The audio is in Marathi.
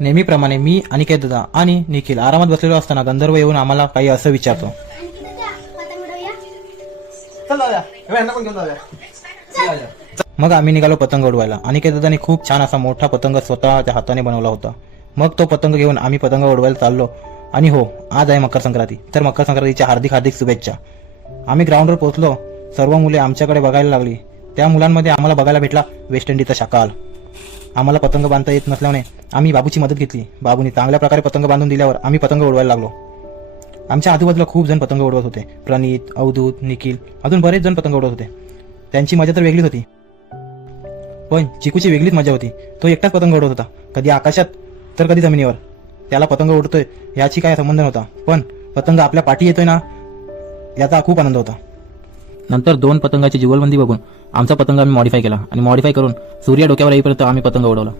नेहमीप्रमाणे मी अनिकेत दादा आणि निखिल आरामात बसलेलो असताना गंधर्व येऊन आम्हाला काही असं विचारतो. मग आम्ही निघालो पतंग उडवायला. अनिकेत दादाने खूप छान असा मोठा पतंग स्वतःच्या हाताने बनवला होता. मग तो पतंग घेऊन आम्ही पतंग उडवायला चाललो. आणि हो, आज आहे मकर संक्रांती, तर मकर संक्रांतीच्या हार्दिक हार्दिक शुभेच्छा. आम्ही ग्राउंडवर पोहोचलो. सर्व मुले आमच्याकडे बघायला लागली. त्या मुलांमध्ये आम्हाला बघायला भेटला वेस्ट इंडिजचा शाकाल. आम्हाला पतंग बांधता येत नसल्याने आम्ही बाबूची मदत घेतली. बाबूने चांगल्या प्रकारे पतंग बांधून दिल्यावर आम्ही पतंग उडवायला लागलो. आमच्या आजूबाजूला खूप जण पतंग उडवत होते. प्रणित, अवधूत, निखिल, अजून बरेच जण पतंग उडवत होते. त्यांची मजा तर वेगळीच होती. पण चिकूची वेगळीच मजा होती. तो एकटाच पतंग उडवत होता, कधी आकाशात तर कधी जमिनीवर. त्याला पतंग उडतोय याची काय संबंध नव्हता, पण पतंग आपल्या पाठी येतोय ना याचा खूप आनंद होता. नंतर 2 पतंगाची जुगलबंदी बघून आमचा पतंग आम्ही मॉडिफाय केला आणि मॉडिफाय करून सूर्य डोक्यावर येईपर्यंत आम्ही पतंग उडवला.